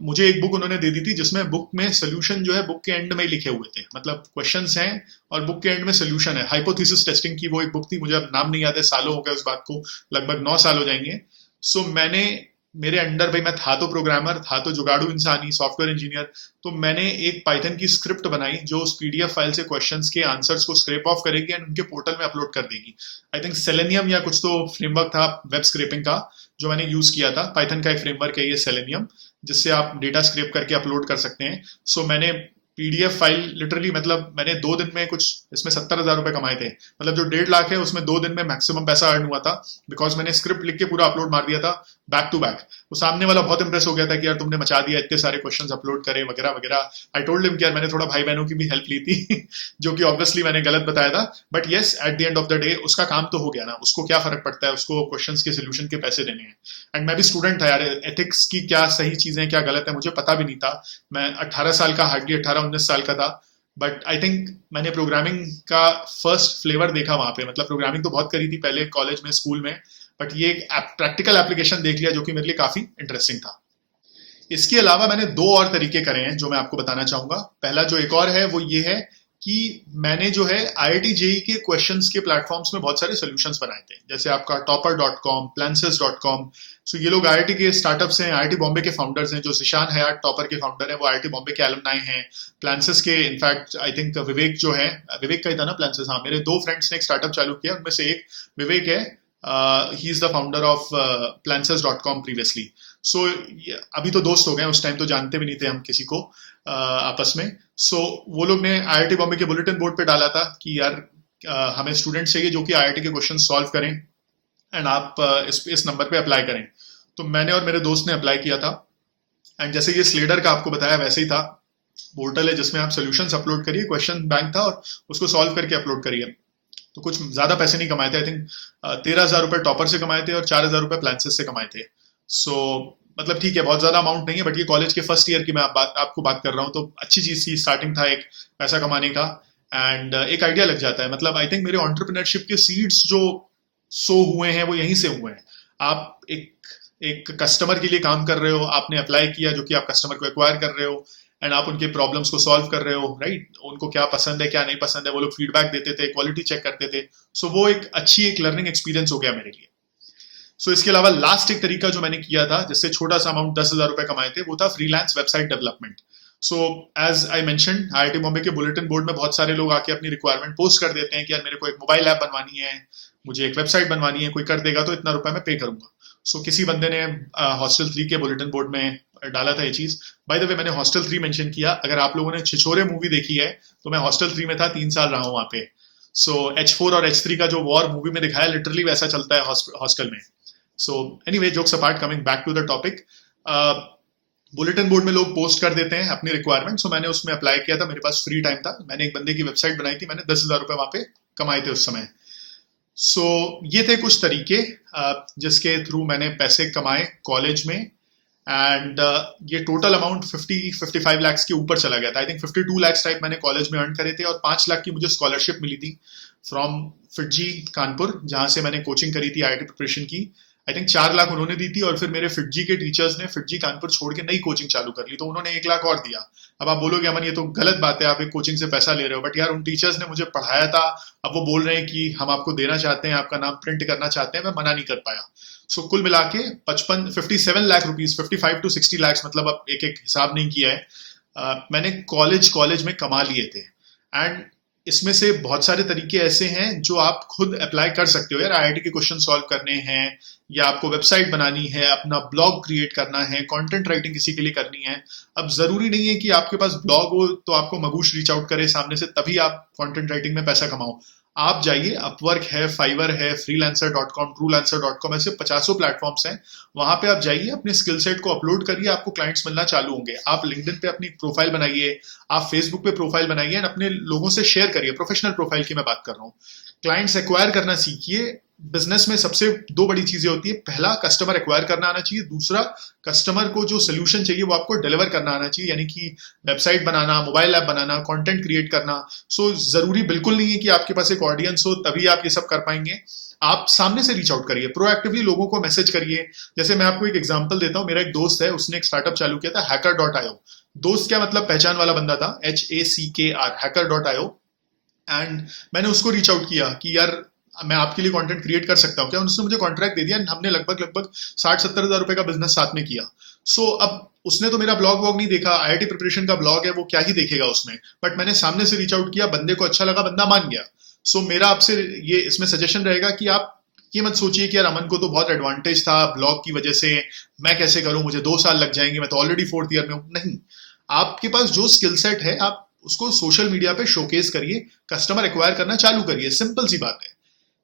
मुझे एक बुक उन्होंने दे दी थी जिसमें बुक में सोल्यूशन जो है बुक के एंड में लिखे हुए थे, मतलब क्वेश्चंस हैं और बुक के एंड में सोल्यूशन है। हाइपोथेसिस टेस्टिंग की वो एक बुक थी, मुझे अब नाम नहीं याद है, सालों हो गए उस बात को, लगभग 9 साल हो जाएंगे। सो मैंने, मेरे अंडर भाई मैं था तो प्रोग्रामर, था तो जुगाड़ू इंसान ही, सॉफ्टवेयर इंजीनियर, तो मैंने एक पाइथन की स्क्रिप्ट बनाई जो उस PDF फाइल से क्वेश्चंस के आंसर्स को स्क्रैप ऑफ करेगी एंड उनके पोर्टल में अपलोड कर देगी। आई थिंक सेलेनियम या कुछ तो फ्रेमवर्क था वेब स्क्रैपिंग का जो मैंने यूज किया था। पाइथन का एक फ्रेमवर्क है ये सेलेनियम, जिससे आप डेटा स्क्रैप करके अपलोड कर सकते हैं। सो मैंने PDF फाइल लिटरली, मतलब मैंने 2 दिन में कुछ इसमें 70,000 रुपए कमाए थे। मतलब जो 1.5 लाख है उसमें 2 दिन में मैक्सिमम पैसा अर्न हुआ था, बिकॉज मैंने स्क्रिप्ट लिख के पूरा अपलोड मार दिया था बैक टू बैक। वो सामने वाला बहुत इंप्रेस हो गया था कि यार तुमने मचा दिया, इतने सारे क्वेश्चंस अपलोड करे वगैरह वगैरह। आई टोल्ड हिम कि यार मैंने थोड़ा भाई बहनों की भी हेल्प ली थी जो कि ऑब्वियसली मैंने गलत बताया था, but yes at the end of the day उसका काम तो हो गया ना, उसको क्या फर्क पड़ता है, उसको क्वेश्चंस के सोल्यूशन के पैसे देने हैं। एंड मैं भी स्टूडेंट था यार, एथिक्स की क्या सही चीजें क्या गलत है मुझे पता भी नहीं था। मैं 18 साल का, हार्डली 18-19 साल का था, बट आई थिंक मैंने प्रोग्रामिंग का फर्स्ट फ्लेवर देखा वहां पे। मतलब प्रोग्रामिंग तो बहुत करी थी पहले कॉलेज में, स्कूल में, बट ये एक प्रैक्टिकल एप्लीकेशन देख लिया जो कि मेरे लिए काफी इंटरेस्टिंग था। इसके अलावा मैंने 2 और तरीके करे हैं जो मैं आपको बताना चाहूंगा। पहला जो एक और है वो ये है कि मैंने जो है IIT JEE के क्वेश्चंस के प्लेटफॉर्म्स में बहुत सारे सॉल्यूशंस बनाए थे, जैसे आपका topper.com, plansys.com। सो ये लोग IIT के स्टार्टअप्स हैं, IIT बॉम्बे के फाउंडर्स हैं। जो जिशान हयात टॉपर के फाउंडर हैं वो IIT बॉम्बे के एलुमनाई हैं। प्लानसिस के इनफैक्ट आई थिंक विवेक जो है, विवेक का ही था ना प्लानसिस, हाँ, मेरे 2 फ्रेंड्स ने एक स्टार्टअप चालू किया, उनमें से एक विवेक है, he is the founder of plansys.com previously. So अभी तो दोस्त हो गए, उस टाइम तो जानते भी नहीं थे हम किसी को आपस में। सो वो लोग ने IIT बॉम्बे के बुलेटिन बोर्ड पे डाला था कि यार हमें स्टूडेंट चाहिए जो कि IIT के क्वेश्चन सॉल्व करें एंड आप इस नंबर पे अप्लाई करें। तो मैंने और मेरे दोस्त ने अप्लाई किया था एंड जैसे ये स्लेडर का आपको बताया वैसे ही था। पोर्टल है जिसमें आप सोल्यूशंस अपलोड करिए, क्वेश्चन बैंक था और उसको सॉल्व करके अपलोड करिए। तो कुछ ज्यादा पैसे नहीं कमाए थे, आई थिंक 13,000 रुपए टॉपर से कमाए थे और 4,000 रुपए प्लानसिस से कमाए थे। सो मतलब ठीक है, बहुत ज्यादा अमाउंट नहीं है, बट ये कॉलेज के फर्स्ट ईयर की मैं आपको बात कर रहा हूँ, तो अच्छी चीज थी, स्टार्टिंग था एक पैसा कमाने का एंड एक आइडिया लग जाता है। मतलब आई थिंक मेरे एंटरप्रेन्योरशिप के सीड्स जो सो हुए हैं वो यहीं से हुए हैं। आप एक कस्टमर के लिए काम कर रहे हो, आपने अप्लाई किया जो कि आप कस्टमर को एक्वायर कर रहे हो एंड आप उनके प्रॉब्लम्स को सॉल्व कर रहे हो, राइट। उनको क्या पसंद है क्या नहीं पसंद है, वो लोग फीडबैक देते थे, क्वालिटी चेक करते थे। सो वो एक अच्छी एक लर्निंग एक्सपीरियंस हो गया मेरे लिए। सो इसके अलावा लास्ट एक तरीका जो मैंने किया था जिससे छोटा सा अमाउंट 10,000 रुपए कमाए थे, वो था freelance website development. So as I mention, IIT Bombay के बुलेटिन बोर्ड में बहुत सारे लोग आके अपनी रिक्वायरमेंट पोस्ट कर देते हैं कि यार मेरे को एक मोबाइल ऐप बनवानी है, मुझे एक वेबसाइट बनवानी है, कोई कर देगा तो इतना रुपए मैं पे करूंगा। सो किसी बंदे ने हॉस्टल 3 के बुलेटिन बोर्ड में डाला था ये चीज। बाय द वे, मैंने हॉस्टल 3 मेंशन किया, अगर आप लोगों ने छिछोरे मूवी देखी है तो मैं हॉस्टल 3 में था, 3 साल रहा हूँ वहाँ पे। सो H4 और H3 का जो वॉर मूवी में दिखाया, लिटरली वैसा चलता है हॉस्टल में। So anyway, jokes apart, coming back to the topic, bulletin board में लोग पोस्ट कर देते हैं अपनी रिक्वायरमेंट। सो मैंने उसमें अप्लाई किया था, मेरे पास फ्री टाइम था, मैंने एक बंदे की वेबसाइट बनाई थी, मैंने 10,000 रुपए वहां पे कमाए थे उस समय। सो ये थे कुछ तरीके जिसके थ्रू मैंने पैसे कमाए कॉलेज में। एंड ये टोटल अमाउंट 55 लाख के ऊपर चला गया था। आई थिंक 52 लाख टाइप मैंने कॉलेज में अर्न करे थे, और 5 लाख की मुझे स्कॉलरशिप मिली थी फ्रॉम फिटजी कानपुर, जहां से मैंने कोचिंग करी थी आईआईटी प्रिपरेशन की। आई थिंक 4 लाख उन्होंने दी थी, और फिर मेरे फिटजी के टीचर्स ने फिटजी कानपुर छोड़ के नई कोचिंग चालू कर ली, तो उन्होंने 1 लाख और दिया। अब आप बोलोगे अमन ये तो गलत बात है, आप एक कोचिंग से पैसा ले रहे हो, बट यार उन टीचर्स ने मुझे पढ़ाया था, अब वो बोल रहे हैं कि हम आपको देना चाहते हैं, आपका नाम प्रिंट करना चाहते हैं, मैं मना नहीं कर पाया। सो कुल मिला के 57 लाख रुपीज, 55 to 60 लाख, मतलब अब एक एक हिसाब नहीं किया है, मैंने कॉलेज में कमा लिए थे। एंड इसमें से बहुत सारे तरीके ऐसे हैं जो आप खुद अप्लाई कर सकते हो। यार आईआईटी के क्वेश्चन सॉल्व करने हैं, या आपको वेबसाइट बनानी है, अपना ब्लॉग क्रिएट करना है, कंटेंट राइटिंग किसी के लिए करनी है। अब जरूरी नहीं है कि आपके पास ब्लॉग हो तो आपको मगूश रीच आउट करे सामने से तभी आप कंटेंट राइटिंग में पैसा कमाओ। आप जाइए, अपवर्क है, फाइवर है, freelancer.com, truelancer.com, ऐसे 50 प्लेटफॉर्म्स हैं, वहां पे आप जाइए, अपने स्किल सेट को अपलोड करिए, आपको क्लाइंट्स मिलना चालू होंगे। आप लिंक्डइन पे अपनी प्रोफाइल बनाइए, आप फेसबुक पे प्रोफाइल बनाइए, एंड अपने लोगों से शेयर करिए। प्रोफेशनल प्रोफाइल की मैं बात कर रहा हूँ। क्लाइंट्स एक्वायर करना सीखिए। बिजनेस में सबसे 2 बड़ी चीजें होती है, पहला कस्टमर एक्वायर करना आना चाहिए, दूसरा कस्टमर को जो सोल्यूशन चाहिए वो आपको डिलीवर करना आना चाहिए, यानी कि वेबसाइट बनाना, मोबाइल ऐप बनाना, कंटेंट क्रिएट करना। सो जरूरी बिल्कुल नहीं है कि आपके पास एक ऑडियंस हो तभी आप ये सब कर पाएंगे। आप सामने से रीच आउट करिए, प्रोएक्टिवली लोगों को मैसेज करिए। जैसे मैं आपको एक एग्जांपल देता हूँ, मेरा एक दोस्त है, उसने एक स्टार्टअप चालू किया था, hacker.io। दोस्त क्या मतलब, पहचान वाला बंदा था, HACKR, hacker.io। एंड मैंने उसको रीच आउट किया कि यार मैं आपके लिए कंटेंट क्रिएट कर सकता हूँ क्या। उसने मुझे कॉन्ट्रैक्ट दे दिया, हमने लगभग 60-70 हज़ार रुपए का बिजनेस साथ में किया। सो अब उसने तो मेरा ब्लॉग वॉग नहीं देखा, आईआईटी प्रिपरेशन का ब्लॉग है, वो क्या ही देखेगा उसमें, बट मैंने सामने से रीच आउट किया, बंदे को अच्छा लगा, बंदा मान गया। सो मेरा आपसे ये इसमें सजेशन रहेगा कि आप ये मत सोचिए कि यार अमन को तो बहुत एडवांटेज था ब्लॉग की वजह से, मैं कैसे करूं, मुझे 2 साल लग जाएंगे, मैं तो ऑलरेडी 4th ईयर में हूं। नहीं, आपके पास जो स्किल सेट है आप उसको सोशल मीडिया पे शोकेस करिए, कस्टमर एक्वायर करना चालू करिए, सिंपल सी बात है।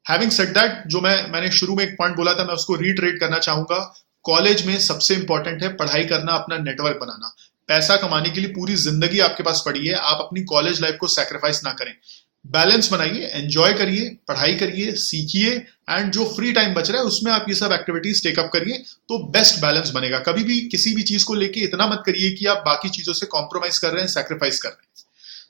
हैविंग सेड दैट, जो मैंने शुरू में एक पॉइंट बोला था, मैं उसको रीट्रेट करना चाहूंगा। कॉलेज में सबसे इंपॉर्टेंट है पढ़ाई करना, अपना नेटवर्क बनाना। पैसा कमाने के लिए पूरी जिंदगी आपके पास पड़ी है, आप अपनी कॉलेज लाइफ को सैक्रिफाइस ना करें। बैलेंस बनाइए, एंजॉय करिए, पढ़ाई करिए, सीखिए, एंड जो फ्री टाइम बच रहा है उसमें आप ये सब एक्टिविटीज टेकअप करिए, तो बेस्ट बैलेंस बनेगा। कभी भी किसी भी चीज को लेके इतना मत करिए कि आप बाकी चीजों से कॉम्प्रोमाइज कर रहे हैं, सैक्रिफाइस कर रहे हैं।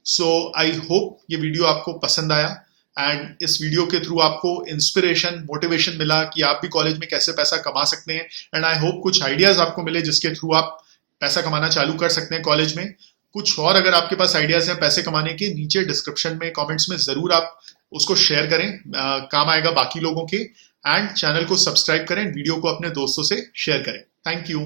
सो आई होप ये वीडियो आपको पसंद आया, एंड इस वीडियो के थ्रू आपको इंस्पिरेशन, मोटिवेशन मिला कि आप भी कॉलेज में कैसे पैसा कमा सकते हैं। एंड आई होप कुछ आइडियाज आपको मिले जिसके थ्रू आप पैसा कमाना चालू कर सकते हैं कॉलेज में। कुछ और अगर आपके पास आइडियाज हैं पैसे कमाने के, नीचे डिस्क्रिप्शन में, कमेंट्स में जरूर आप उसको शेयर करें, काम आएगा बाकी लोगों के। एंड चैनल को सब्सक्राइब करें, वीडियो को अपने दोस्तों से शेयर करें। Thank you.